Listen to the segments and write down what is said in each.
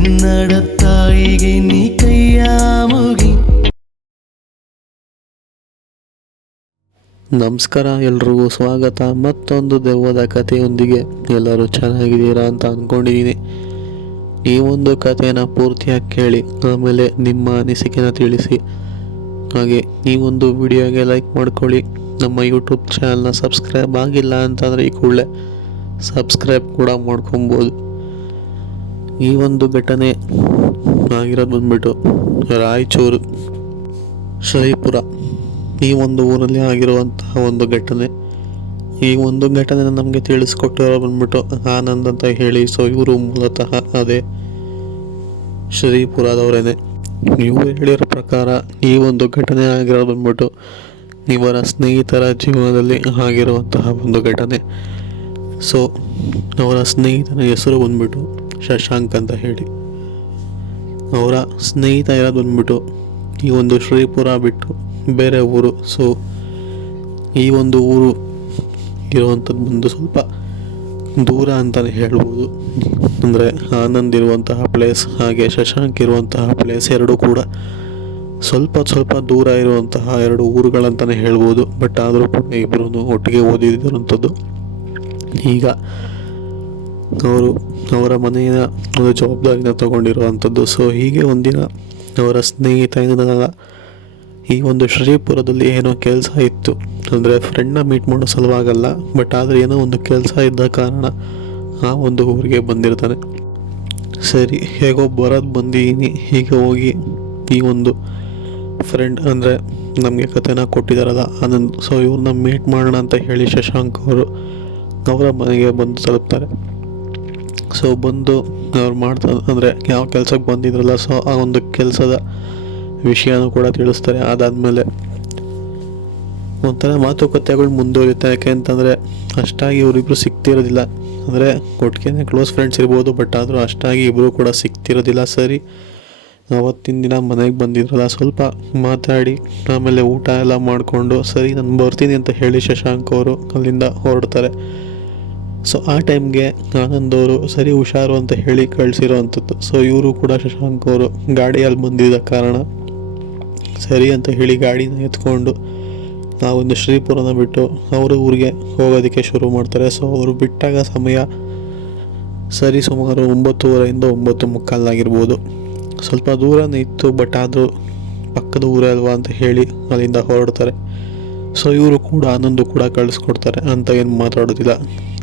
ಕನ್ನಡ ತಾಯಿಗೆ ನೀ ಕೈಯ ಮುಗಿ. ನಮಸ್ಕಾರ, ಎಲ್ರಿಗೂ ಸ್ವಾಗತ ಮತ್ತೊಂದು ದೆವ್ವದ ಕಥೆಯೊಂದಿಗೆ. ಎಲ್ಲರೂ ಚೆನ್ನಾಗಿದ್ದೀರಾ ಅಂತ ಅಂದ್ಕೊಂಡಿದ್ದೀನಿ. ಈ ಒಂದು ಕಥೆನ ಪೂರ್ತಿಯಾಗಿ ಕೇಳಿ ಆಮೇಲೆ ನಿಮ್ಮ ಅನಿಸಿಕೆನ ತಿಳಿಸಿ. ಹಾಗೆ ಈ ಒಂದು ವಿಡಿಯೋಗೆ ಲೈಕ್ ಮಾಡ್ಕೊಳ್ಳಿ. ನಮ್ಮ ಯೂಟ್ಯೂಬ್ ಚಾನಲ್ನ ಸಬ್ಸ್ಕ್ರೈಬ್ ಆಗಿಲ್ಲ ಅಂತಂದರೆ ಈ ಕೂಡಲೇ ಸಬ್ಸ್ಕ್ರೈಬ್ ಕೂಡ ಮಾಡ್ಕೊಬೋದು. ಈ ಒಂದು ಘಟನೆ ಆಗಿರೋದು ಬಂದ್ಬಿಟ್ಟು ರಾಯಚೂರು ಶ್ರೀಪುರ ಈ ಒಂದು ಊರಲ್ಲಿ ಆಗಿರುವಂತಹ ಒಂದು ಘಟನೆ. ಈ ಒಂದು ಘಟನೆ ನಮಗೆ ತಿಳಿಸ್ಕೊಟ್ಟಿರೋ ಬಂದ್ಬಿಟ್ಟು ಆನಂದ್ ಅಂತ ಹೇಳಿ. ಸೊ ಇವರು ಮೂಲತಃ ಅದೇ ಶ್ರೀಪುರದವರೇನೆ. ಇವರು ಹೇಳಿರೋ ಪ್ರಕಾರ ಈ ಒಂದು ಘಟನೆ ಆಗಿರೋದು ಬಂದ್ಬಿಟ್ಟು ಇವರ ಸ್ನೇಹಿತರ ಜೀವನದಲ್ಲಿ ಆಗಿರುವಂತಹ ಒಂದು ಘಟನೆ. ಸೊ ಅವರ ಸ್ನೇಹಿತನ ಹೆಸರು ಬಂದ್ಬಿಟ್ಟು ಶಶಾಂಕ್ ಅಂತ ಹೇಳಿ. ಅವರ ಸ್ನೇಹಿತ ಇರೋದು ಬಂದ್ಬಿಟ್ಟು ಈ ಒಂದು ಶ್ರೀಪುರ ಬಿಟ್ಟು ಬೇರೆ ಊರು. ಸೊ ಈ ಒಂದು ಊರು ಇರುವಂಥದ್ದು ಬಂದು ಸ್ವಲ್ಪ ದೂರ ಅಂತಲೇ ಹೇಳ್ಬೋದು. ಅಂದರೆ ಆನಂದ್ ಇರುವಂತಹ ಪ್ಲೇಸ್ ಹಾಗೆ ಶಶಾಂಕ್ ಇರುವಂತಹ ಪ್ಲೇಸ್ ಎರಡೂ ಕೂಡ ಸ್ವಲ್ಪ ದೂರ ಇರುವಂತಹ ಎರಡು ಊರುಗಳಂತಲೇ ಹೇಳ್ಬೋದು. ಬಟ್ ಆದರೂ ಕೂಡ ಇಬ್ಬರೂ ಒಟ್ಟಿಗೆ ಓದಿದಿರುವಂಥದ್ದು. ಈಗ ಅವರು ಅವರ ಮನೆಯ ಒಂದು ಜವಾಬ್ದಾರಿನ ತಗೊಂಡಿರುವಂಥದ್ದು. ಸೊ ಹೀಗೆ ಒಂದಿನ ಅವರ ಸ್ನೇಹಿತ ಏನಲ್ಲ, ಈ ಒಂದು ಶ್ರೀಪುರದಲ್ಲಿ ಏನೋ ಕೆಲಸ ಇತ್ತು. ಅಂದರೆ ಫ್ರೆಂಡ್ನ ಮೀಟ್ ಮಾಡೋ ಸಲುವಾಗಲ್ಲ, ಬಟ್ ಆದರೆ ಏನೋ ಒಂದು ಕೆಲಸ ಇದ್ದ ಕಾರಣ ಆ ಒಂದು ಊರಿಗೆ ಬಂದಿರ್ತಾನೆ. ಸರಿ, ಹೇಗೋ ಬರೋದು ಬಂದಿದ್ದೀನಿ, ಹೀಗೆ ಹೋಗಿ ಈ ಒಂದು ಫ್ರೆಂಡ್ ಅಂದರೆ ನಮಗೆ ಕಥೆನ ಕೊಟ್ಟಿದ್ದಾರಲ್ಲ ಆನಂದ್, ಸೊ ಇವ್ರನ್ನ ಮೀಟ್ ಮಾಡೋಣ ಅಂತ ಹೇಳಿ ಶಶಾಂಕ್ ಅವರು ಅವರ ಮನೆಗೆ ಬಂದು ತಲುಪ್ತಾರೆ. ಸೊ ಬಂದು ಅವ್ರು ಮಾಡ್ತಾರೆ ಅಂದರೆ ಯಾವ ಕೆಲಸಕ್ಕೆ ಬಂದಿದ್ರಲ್ಲ, ಸೊ ಆ ಒಂದು ಕೆಲಸದ ವಿಷಯನೂ ಕೂಡ ತಿಳಿಸ್ತಾರೆ. ಅದಾದಮೇಲೆ ಒಂಥರ ಮಾತುಕತೆಗಳು ಮುಂದುವರಿಯುತ್ತೆ. ಯಾಕೆ ಅಂತಂದರೆ ಅಷ್ಟಾಗಿ ಇವರಿಬ್ಬರು ಸಿಗ್ತಿರೋದಿಲ್ಲ. ಅಂದರೆ ಒಟ್ಟಿಗೆ ಕ್ಲೋಸ್ ಫ್ರೆಂಡ್ಸ್ ಇರ್ಬೋದು, ಬಟ್ ಆದರೂ ಅಷ್ಟಾಗಿ ಇಬ್ಬರು ಕೂಡ ಸಿಗ್ತಿರೋದಿಲ್ಲ. ಸರಿ, ಅವತ್ತಿನ ದಿನ ಮನೆಗೆ ಬಂದಿದ್ರಲ್ಲ, ಸ್ವಲ್ಪ ಮಾತಾಡಿ ಆಮೇಲೆ ಊಟ ಎಲ್ಲ ಮಾಡಿಕೊಂಡು ಸರಿ ನಾನು ಬರ್ತೀನಿ ಅಂತ ಹೇಳಿ ಶಶಾಂಕ್ ಅವರು ಅಲ್ಲಿಂದ ಹೊರಡ್ತಾರೆ. ಸೊ ಆ ಟೈಮ್ಗೆ ಆನಂದ್ ಅವರು ಸರಿ ಹುಷಾರು ಅಂತ ಹೇಳಿ ಕಳಿಸಿರೋ ಅಂಥದ್ದು. ಸೊ ಇವರು ಕೂಡ ಶಶಾಂಕ್ ಅವರು ಗಾಡಿಯಲ್ಲಿ ಬಂದಿದ್ದ ಕಾರಣ ಸರಿ ಅಂತ ಹೇಳಿ ಗಾಡಿನ ಎತ್ಕೊಂಡು ಆ ಒಂದು ಶ್ರೀಪುರನ ಬಿಟ್ಟು ಅವರು ಊರಿಗೆ ಹೋಗೋದಕ್ಕೆ ಶುರು ಮಾಡ್ತಾರೆ. ಸೊ ಅವರು ಬಿಟ್ಟಾಗ ಸಮಯ ಸರಿ ಸುಮಾರು 9:30 9:45 ಆಗಿರ್ಬೋದು. ಸ್ವಲ್ಪ ದೂರನೇ ಇತ್ತು, ಬಟ್ ಆದರೂ ಪಕ್ಕದ ಊರೇ ಅಲ್ವಾ ಅಂತ ಹೇಳಿ ಅಲ್ಲಿಂದ ಹೊರಡ್ತಾರೆ. ಸೊ ಇವರು ಕೂಡ ಆನಂದ್ ಕೂಡ ಕಳಿಸ್ಕೊಡ್ತಾರೆ ಅಂತ ಏನು ಮಾತಾಡೋದಿಲ್ಲ.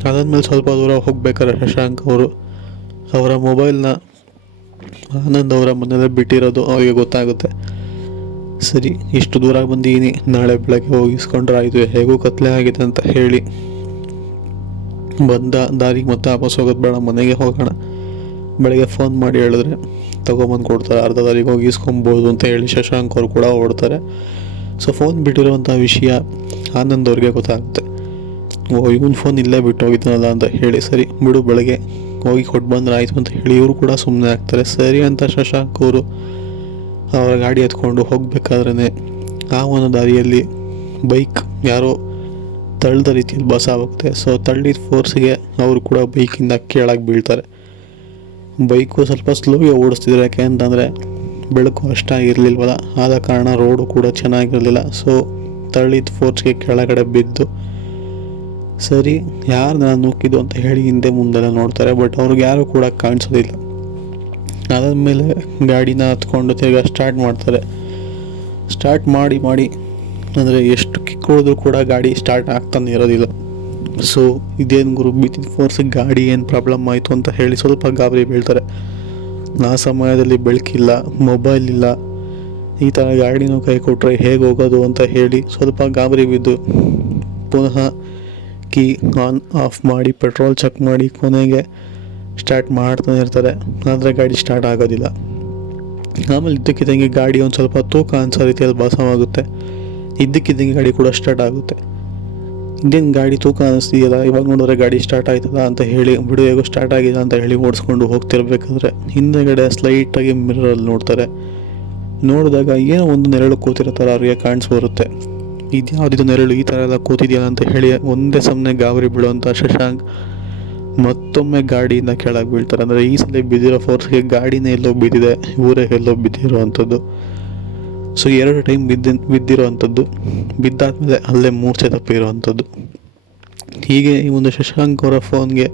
ಅದಾದಮೇಲೆ ಸ್ವಲ್ಪ ದೂರ ಹೋಗ್ಬೇಕಾದ್ರೆ ಶಶಾಂಕ್ ಅವರು ಅವರ ಮೊಬೈಲ್ನ ಆನಂದ್ ಅವರ ಮನೆಯಲ್ಲೇ ಬಿಟ್ಟಿರೋದು ಅವರಿಗೆ ಗೊತ್ತಾಗುತ್ತೆ. ಸರಿ, ಇಷ್ಟು ದೂರ ಬಂದಿದ್ದೀನಿ, ನಾಳೆ ಬೆಳಗ್ಗೆ ಹೋಗಿಸ್ಕೊಂಡ್ರೆ ಆಯಿತು, ಹೇಗೂ ಕತ್ಲೆ ಆಗಿದೆ ಅಂತ ಹೇಳಿ ಬಂದ ದಾರಿಗೆ ಮತ್ತೆ ವಾಪಸ್ ಹೋಗೋದು ಬೇಡ, ಮನೆಗೆ ಹೋಗೋಣ, ಬೆಳಗ್ಗೆ ಫೋನ್ ಮಾಡಿ ಹೇಳಿದ್ರೆ ತೊಗೊಂಬಂದು ಕೊಡ್ತಾರೆ, ಅರ್ಧ ದಾರಿಗೆ ಹೋಗಿ ಇಸ್ಕೊಬೋದು ಅಂತ ಹೇಳಿ ಶಶಾಂಕ್ ಅವರು ಕೂಡ ಹೊರಡ್ತಾರೆ. ಸೊ ಫೋನ್ ಬಿಟ್ಟಿರುವಂಥ ವಿಷಯ ಆನಂದ್ ಅವ್ರಿಗೆ ಗೊತ್ತಾಗುತ್ತೆ. ಇವನ್ ಫೋನ್ ಇಲ್ಲೇ ಬಿಟ್ಟು ಹೋಗಿದ್ದಾನಲ್ಲ ಅಂತ ಹೇಳಿ ಸರಿ ಬಿಡು ಬೆಳಗ್ಗೆ ಹೋಗಿ ಕೊಟ್ಟು ಬಂದ್ರೆ ಆಯಿತು ಅಂತ ಹೇಳಿ ಇವರು ಕೂಡ ಸುಮ್ಮನೆ ಆಗ್ತಾರೆ. ಸರಿ ಅಂತ ಶಶಾಂಕ್ ಅವರು ಅವರ ಗಾಡಿ ಎತ್ಕೊಂಡು ಹೋಗ್ಬೇಕಾದ್ರೇ ಆ ಒಂದು ದಾರಿಯಲ್ಲಿ ಬೈಕ್ ಯಾರೋ ತಳ್ಳಿದ ರೀತಿಯಲ್ಲಿ ಬಸಾಗುತ್ತೆ. ಸೊ ತಳ್ಳಿದ ಫೋರ್ಸಿಗೆ ಅವರು ಕೂಡ ಬೈಕಿಂದ ಕೆಳಗೆ ಬೀಳ್ತಾರೆ. ಬೈಕು ಸ್ವಲ್ಪ ಸ್ಲೋಗೆ ಓಡಿಸ್ತಿದ್ರು, ಯಾಕೆ ಅಂತಂದರೆ ಬೆಳಕು ಅಷ್ಟಾಗಿರಲಿಲ್ವಲ್ಲ, ಆದ ಕಾರಣ ರೋಡು ಕೂಡ ಚೆನ್ನಾಗಿರಲಿಲ್ಲ. ಸೊ ತಳ್ಳಿದ ಫೋರ್ಸ್ಗೆ ಕೆಳಗಡೆ ಬಿದ್ದು ಸರಿ ಯಾರು ನಾನು ನೂಕಿದ್ದು ಅಂತ ಹೇಳಿ ಹಿಂದೆ ಮುಂದೆಲ್ಲ ನೋಡ್ತಾರೆ, ಬಟ್ ಅವ್ರಿಗೆ ಯಾರು ಕೂಡ ಕಾಣಿಸೋದಿಲ್ಲ. ಅದಾದಮೇಲೆ ಗಾಡಿನ ಹತ್ಕೊಂಡು ತಿರ್ಗಾ ಸ್ಟಾರ್ಟ್ ಮಾಡ್ತಾರೆ. ಸ್ಟಾರ್ಟ್ ಮಾಡಿ ಅಂದರೆ ಎಷ್ಟು ಕಿಕ್ ಹೊಡೆದ್ರೂ ಕೂಡ ಗಾಡಿ ಸ್ಟಾರ್ಟ್ ಆಗ್ತಾನೆ ಇರೋದಿಲ್ಲ. ಸೊ ಇದೇನು ಗುರು ಬಿದ್ದಿದ್ದ ಫೋರ್ಸಿಗೆ ಗಾಡಿ ಏನು ಪ್ರಾಬ್ಲಮ್ ಆಯಿತು ಅಂತ ಹೇಳಿ ಸ್ವಲ್ಪ ಗಾಬರಿ ಬೀಳ್ತಾರೆ. ಆ ಸಮಯದಲ್ಲಿ ಬೆಳಕಿಲ್ಲ, ಮೊಬೈಲ್ ಇಲ್ಲ, ಈ ಥರ ಗಾಡಿನೂ ಕೈ ಕೊಟ್ಟರೆ ಹೇಗೆ ಹೋಗೋದು ಅಂತ ಹೇಳಿ ಸ್ವಲ್ಪ ಗಾಬರಿ ಬಿದ್ದು ಪುನಃ ಕೀ ಆನ್ ಆಫ್ ಮಾಡಿ ಪೆಟ್ರೋಲ್ ಚೆಕ್ ಮಾಡಿ ಕೊನೆಗೆ ಸ್ಟಾರ್ಟ್ ಮಾಡ್ತಾನೆ ಇರ್ತಾರೆ. ಆದರೆ ಗಾಡಿ ಸ್ಟಾರ್ಟ್ ಆಗೋದಿಲ್ಲ. ಆಮೇಲೆ ಇದ್ದಕ್ಕಿದ್ದಂಗೆ ಗಾಡಿ ಒಂದು ಸ್ವಲ್ಪ ತೂಕ ಅನ್ಸೋ ರೀತಿಯಲ್ಲಿ ಭಾಸವಾಗುತ್ತೆ. ಇದ್ದಕ್ಕಿದ್ದಂಗೆ ಗಾಡಿ ಕೂಡ ಸ್ಟಾರ್ಟ್ ಆಗುತ್ತೆ. ಇದೇನು ಗಾಡಿ ತೂಕ ಅನ್ನಿಸ್ತಿದೆಯಲ್ಲ, ಇವಾಗ ನೋಡಿದ್ರೆ ಗಾಡಿ ಸ್ಟಾರ್ಟ್ ಆಯ್ತದ ಅಂತ ಹೇಳಿ ಬಿಡು ಹೇಗೋ ಸ್ಟಾರ್ಟ್ ಆಗಿದೆ ಅಂತ ಹೇಳಿ ಓಡಿಸ್ಕೊಂಡು ಹೋಗ್ತಿರ್ಬೇಕಾದ್ರೆ ಹಿಂದೆಗಡೆ ಸ್ಲೈಟಾಗಿ ಮಿರರಲ್ಲಿ ನೋಡ್ತಾರೆ. ನೋಡಿದಾಗ ಏನೋ ಒಂದು ನೆರಳು ಕೂತಿರೋ ಥರ ಅವ್ರಿಗೆ ಕಾಣಿಸ್ಬರುತ್ತೆ. ಇದು ಯಾವುದಿದು ನೆರಳು ಈ ಥರ ಎಲ್ಲ ಕೂತಿದೆಯಲ್ಲ ಅಂತ ಹೇಳಿ ಒಂದೇ ಸಮನೆ ಗಾಬರಿ ಬೀಳುವಂಥ ಶಶಾಂಕ್ ಮತ್ತೊಮ್ಮೆ ಗಾಡಿಯಿಂದ ಕೆಳಗೆ ಬೀಳ್ತಾರೆ. ಅಂದರೆ ಈ ಸಲ ಬಿದ್ದಿರೋ ಫೋರ್ಸ್ಗೆ ಗಾಡಿನೇ ಎಲ್ಲೋ ಬಿದ್ದಿದೆ, ಇವರೇ ಎಲ್ಲೋ ಬಿದ್ದಿರೋ ಅಂಥದ್ದು. ಸೊ 2 ಟೈಮ್ ಬಿದ್ದಿರೋ ಅಂಥದ್ದು, ಬಿದ್ದಾದಮೇಲೆ ಅಲ್ಲೇ ಮೂರ್ಛೆ ತಪ್ಪಿರೋ ಅಂಥದ್ದು. ಹೀಗೆ ಈ ಒಂದು ಶಶಾಂಕ್ ಅವರ ಫೋನ್ಗೆ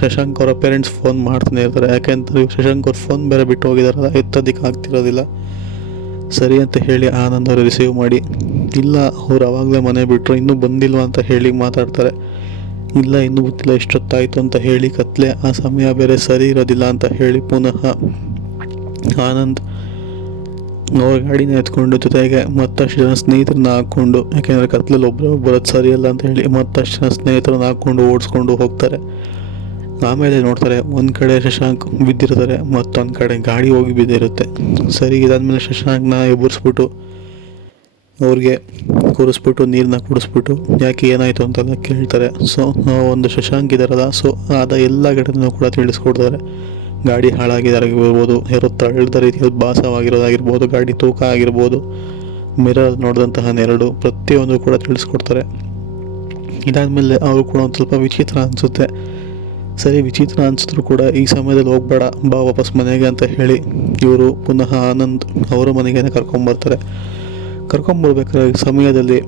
ಶಶಾಂಕ್ ಅವರ ಪೇರೆಂಟ್ಸ್ ಫೋನ್ ಮಾಡ್ತಾನೆ ಇರ್ತಾರೆ. ಯಾಕೆಂದ್ರೆ ಶಶಾಂಕ್ ಅವ್ರ ಫೋನ್ ಬೇರೆ ಬಿಟ್ಟು ಹೋಗಿದಾರಲ್ಲ, ಎತ್ತೋದಕ್ಕೆ ಆಗ್ತಿರೋದಿಲ್ಲ. ಸರಿ ಅಂತ ಹೇಳಿ ಆನಂದ್ ಅವರು ರಿಸೀವ್ ಮಾಡಿ, ಇಲ್ಲ ಅವ್ರು ಅವಾಗಲೇ ಮನೆ ಬಿಟ್ಟರು, ಇನ್ನೂ ಬಂದಿಲ್ವ ಅಂತ ಹೇಳಿ ಮಾತಾಡ್ತಾರೆ. ಇಲ್ಲ ಇನ್ನೂ ಗೊತ್ತಿಲ್ಲ ಎಷ್ಟೊತ್ತಾಯಿತು ಅಂತ ಹೇಳಿ ಕತ್ಲೆ, ಆ ಸಮಯ ಬೇರೆ ಸರಿ ಇರೋದಿಲ್ಲ ಅಂತ ಹೇಳಿ ಪುನಃ ಆನಂದ್ ಅವ್ರ ಗಾಡಿನ ಎತ್ಕೊಂಡು ಜೊತೆಗೆ ಮತ್ತಷ್ಟು ಜನ ಸ್ನೇಹಿತರನ್ನ ಹಾಕ್ಕೊಂಡು, ಯಾಕೆಂದರೆ ಕತ್ಲಲ್ಲಿ ಒಬ್ಬರೇ ಬರೋದು ಸರಿಯಲ್ಲ ಅಂತ ಹೇಳಿ ಮತ್ತಷ್ಟು ಜನ ಸ್ನೇಹಿತರನ್ನ ಹಾಕ್ಕೊಂಡು ಓಡಿಸ್ಕೊಂಡು ಹೋಗ್ತಾರೆ. ಆಮೇಲೆ ನೋಡ್ತಾರೆ ಒಂದು ಕಡೆ ಶಶಾಂಕ್ ಬಿದ್ದಿರ್ತಾರೆ, ಮತ್ತೊಂದು ಕಡೆ ಗಾಡಿ ಹೋಗಿ ಬಿದ್ದಿರುತ್ತೆ. ಸರಿ, ಇದಾದ್ಮೇಲೆ ಶಶಾಂಕ್ನ ಎಬ್ಬರಿಸ್ಬಿಟ್ಟು ಅವ್ರಿಗೆ ಕೂರಿಸ್ಬಿಟ್ಟು ನೀರನ್ನ ಕುಡಿಸ್ಬಿಟ್ಟು ಯಾಕೆ ಏನಾಯಿತು ಅಂತೆಲ್ಲ ಕೇಳ್ತಾರೆ. ಸೊ ಒಂದು ಶಶಾಂಕ್ ಇದ್ದಾರಲ್ಲ, ಸೊ ಆದ ಎಲ್ಲ ಘಟನೆಯೂ ಕೂಡ ತಿಳಿಸ್ಕೊಡ್ತಾರೆ. ಗಾಡಿ ಹಾಳಾಗಿರೋದಾಗಿರ್ಬೋದು, ಯಾರೋ ತಳ್ಳಿದ ರೀತಿಯಲ್ಲಿ ಭಾಸವಾಗಿರೋದಾಗಿರ್ಬೋದು, ಗಾಡಿ ತೂಕ ಆಗಿರ್ಬೋದು, ಮಿರರ್ ನೋಡಿದಂತಹ ನೆರಳು, ಪ್ರತಿಯೊಂದು ಕೂಡ ತಿಳಿಸ್ಕೊಡ್ತಾರೆ. ಇದಾದಮೇಲೆ ಅವರು ಕೂಡ ಒಂದು ಸ್ವಲ್ಪ ವಿಚಿತ್ರ ಅನಿಸುತ್ತೆ. ಸರಿ, ವಿಚಿತ್ರ ಅನಿಸಿದ್ರು ಕೂಡ ಈ ಸಮಯದಲ್ಲಿ ಹೋಗ್ಬೇಡ, ಬಾ ವಾಪಸ್ ಮನೆಗೆ ಅಂತ ಹೇಳಿ ಇವರು ಪುನಃ ಆನಂದ್ ಅವರ ಮನೆಗೇನೆ ಕರ್ಕೊಂಬರ್ಬೇಕಾದ ಸಮಯದಲ್ಲಿ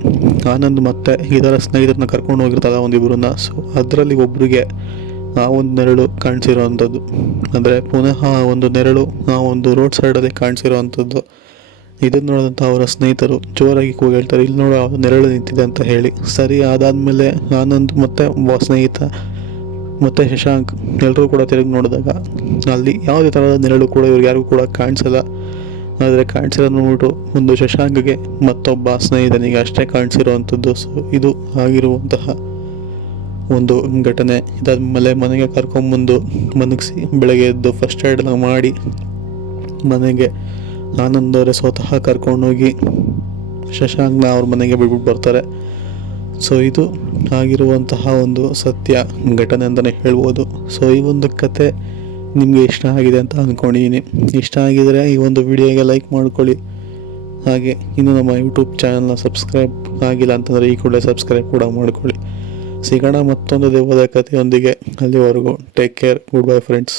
ಆನಂದ್ ಮತ್ತೆ ಇದರ ಸ್ನೇಹಿತರನ್ನ ಕರ್ಕೊಂಡು ಹೋಗಿರ್ತಾರೆ ಒಂದಿಬ್ಬರನ್ನ. ಸೊ ಅದರಲ್ಲಿ ಒಬ್ಬರಿಗೆ ಆ ಒಂದು ನೆರಳು ಕಾಣಿಸಿರೋ ಅಂಥದ್ದು, ಅಂದರೆ ಪುನಃ ಒಂದು ನೆರಳು ಆ ಒಂದು ರೋಡ್ ಸೈಡಲ್ಲಿ ಕಾಣಿಸಿರೋ ಅಂಥದ್ದು. ಇದನ್ನು ನೋಡಿದಂಥ ಅವರ ಸ್ನೇಹಿತರು ಜೋರಾಗಿ ಕೂಗಿ ಹೇಳ್ತಾರೆ, ಇಲ್ಲಿ ನೋಡು ಆ ನೆರಳು ನಿಂತಿದೆ ಅಂತ ಹೇಳಿ. ಸರಿ, ಅದಾದಮೇಲೆ ಆನಂದ್ ಮತ್ತು ಸ್ನೇಹಿತ ಮತ್ತು ಶಶಾಂಕ್ ಎಲ್ಲರೂ ಕೂಡ ತಿರುಗಿ ನೋಡಿದಾಗ ಅಲ್ಲಿ ಯಾವುದೇ ಥರದ ನೆರಳು ಕೂಡ ಇವ್ರಿಗೆ ಯಾರಿಗೂ ಕೂಡ ಕಾಣಿಸಲ್ಲ. ಆದರೆ ಕಾಣಿಸಿರೋದು ನೋಡ್ಬಿಟ್ಟು ಒಂದು ಶಶಾಂಕ್ಗೆ ಮತ್ತೊಬ್ಬ ಸ್ನೇಹಿತನಿಗೆ ಅಷ್ಟೇ ಕಾಣಿಸಿರೋ ಅಂಥದ್ದು. ಸೊ ಇದು ಆಗಿರುವಂತಹ ಒಂದು ಘಟನೆ. ಇದಾದಮೇಲೆ ಮನೆಗೆ ಕರ್ಕೊಂಬಂದು ಮನಗಿಸಿ ಬೆಳಗ್ಗೆ ಎದ್ದು ಫಸ್ಟ್ ಏಡ್ ಎಲ್ಲ ಮಾಡಿ ಮನೆಗೆ ಆನಂದ್ ಅವರೇ ಸ್ವತಃ ಕರ್ಕೊಂಡೋಗಿ ಶಶಾಂಕ್ನ ಅವ್ರ ಮನೆಗೆ ಬಿಟ್ಬಿಟ್ಟು ಬರ್ತಾರೆ. ಸೊ ಇದು ಆಗಿರುವಂತಹ ಒಂದು ಸತ್ಯ ಘಟನೆ ಅಂತಲೇ ಹೇಳ್ಬೋದು. ಸೊ ಈ ಒಂದು ಕತೆ ನಿಮಗೆ ಇಷ್ಟ ಆಗಿದೆ ಅಂತ ಅಂದ್ಕೊಂಡಿದ್ದೀನಿ. ಇಷ್ಟ ಆಗಿದರೆ ಈ ಒಂದು ವಿಡಿಯೋಗೆ ಲೈಕ್ ಮಾಡ್ಕೊಳ್ಳಿ. ಹಾಗೆ ಇನ್ನು ನಮ್ಮ ಯೂಟ್ಯೂಬ್ ಚಾನಲ್ನ ಸಬ್ಸ್ಕ್ರೈಬ್ ಆಗಿಲ್ಲ ಅಂತಂದರೆ ಈ ಕೂಡಲೇ ಸಬ್ಸ್ಕ್ರೈಬ್ ಕೂಡ ಮಾಡ್ಕೊಳ್ಳಿ. ಸಿಗೋಣ ಮತ್ತೊಂದು ದೆವ್ವದ ಕಥೆಯೊಂದಿಗೆ. ಅಲ್ಲಿವರೆಗೂ take care, good bye friends.